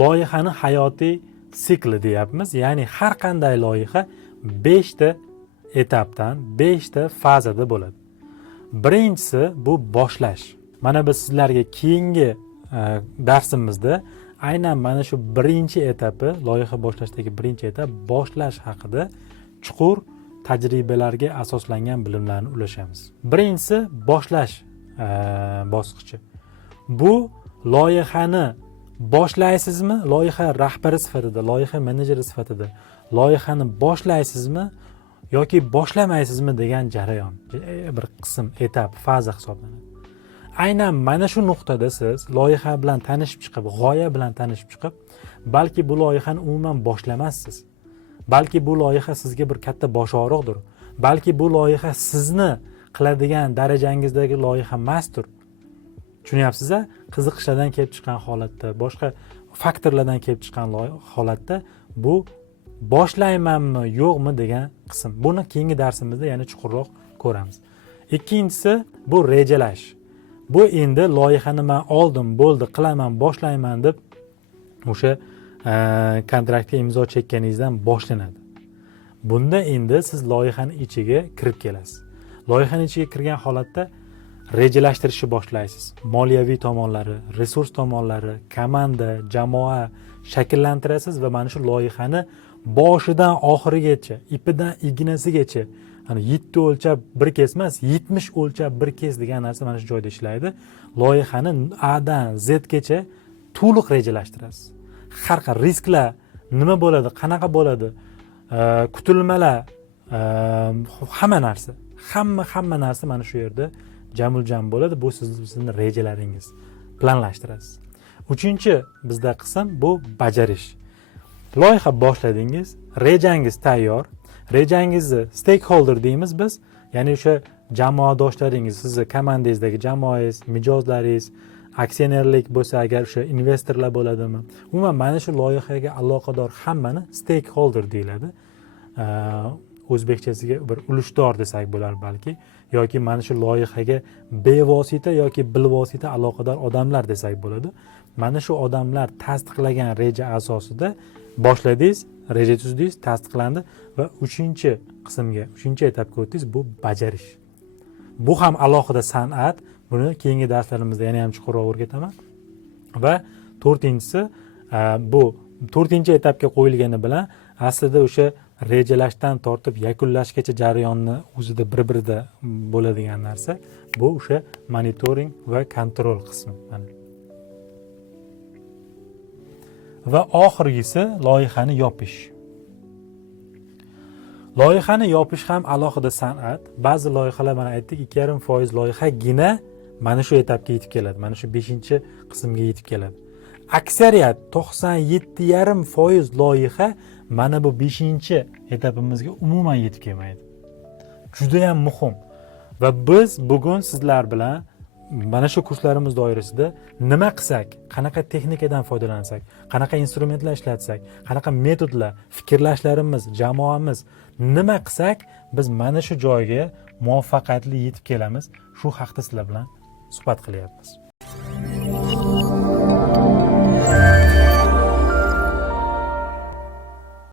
loyihani hayotiy sikli deyapmiz. Ya'ni har qanday loyiha 5 ta etapdan, 5 ta fazada bo'ladi. Birinchisi bu boshlash. Mana biz sizlarga keyingi darsimizda aynan mana shu birinchi etapi, loyiha boshlashdagi birinchi etap boshlash haqida chuqur tajribalarga asoslangan bilimlarni ulashamiz. Birinchisi boshlash bosqichi. Bu loyihani boshlaysizmi? Loyiha rahbari sifatida, loyiha menejeri sifatida loyihani boshlaysizmi yoki boshlamaysizmi degan jarayon, bir qism, etap, faza hisoblanadi. Aynan mana shu nuqtada siz loyiha bilan tanishib chiqib, g'oya bilan tanishib chiqib, balki bu loyihani umuman boshlamassiz. Balki bu loyiha sizga bir katta bosh og'riqdir. Balki bu loyiha sizni qiladigan darajangizdagi loyiha emasdir. Tushunyapsiz-a? Qiziqishlardan kelib chiqqan holatda, boshqa faktorlardan kelib chiqqan holatda bu boshlaymanmi, yo'qmi degan qism. Buni keyingi darsimizda yana chuqurroq ko'ramiz. Ikkinchisi bu rejalash. Bu endi loyihani men oldim, bo'ldi, qilaman, boshlayman deb o'sha kontraktga imzo chekkaningizdan boshlanadi. Bunda endi siz loyihani ichiga kirib kelasiz. Loyihani ichiga kirgan holatda rejalashtirishni boshlaysiz. Moliyaviy tomonlari, resurs tomonlari, komanda, jamoa shakllantirasiz va mana shu loyihani boshidan oxirigacha, ipidan ignasigacha, hani 7 o'lchab bir kes emas, 70 o'lchab bir kes degan narsa mana shu joyda ishlaydi. Loyihani A dan Z gacha to'liq rejalashtirasiz. Har qanday risklar nima bo'ladi, qanaqa bo'ladi, kutilmalar, hamma narsa, hamma narsa mana shu yerda jamul-jam bo'ladi. Bu sizning rejalaringiz, planlashtirasiz. Uchinchi bizda qism bu bajarish. Loyiha boshladingiz, rejangiz tayyor. Rejangizni stakeholder deymiz biz. Ya'ni o'sha jamoadoshlaringiz, sizni komandangizdagi jamoangiz, mijozlaringiz, aksionerlik bo'lsa agar o'sha investorlar bo'ladimi? Umuman mana shu loyihaga aloqador hammani stakeholder deyiladi. O'zbekchasiga bir ulushdor desak bo'lar balki, yoki mana shu loyihaga bevosita yoki bilvosita aloqador odamlar desak bo'ladi. Mana shu odamlar tasdiqlagan reja asosida boshladingiz, reja tuzdingiz, tasdiqlandi va 3-qismga, 3-etapga o'tdingiz, bu bajarish. Bu ham alohida san'at. Buni keyingi darslarimizda yana ham chuqurroq o'rgataman. Va 4-si bu 4-etapga qo'yilgani bilan aslida o'sha rejalashdan tortib yakunlashgacha jarayonni o'zida bir-birida bo'ladigan narsa bu o'sha monitoring va kontrol qismi. Va oxirgisi loyihani yopish. Loyihani yopish ham alohida san'at. Ba'zi loyihalar mana aytdik 2,5% loyihagina mana shu etapga yetib keladi. Mana shu 5-qismga yetib keladi. Aksariyat 97,5% loyiha mana bu 5-etapimizga umuman yetib kelmaydi. Juda ham muhim. Va biz bugun sizlar bilan mana shu kurslarimiz doirasida nima qilsak, qanaqa texnikadan foydalansak, qanaqa instrumentlar ishlatsak, qanaqa metodlar, fikrlashlarimiz, jamoamiz nima qilsak, biz mana shu joyga muvaffaqiyatli yetib kelamiz. Shu haqda sizlar bilan suhbat qilyapmiz.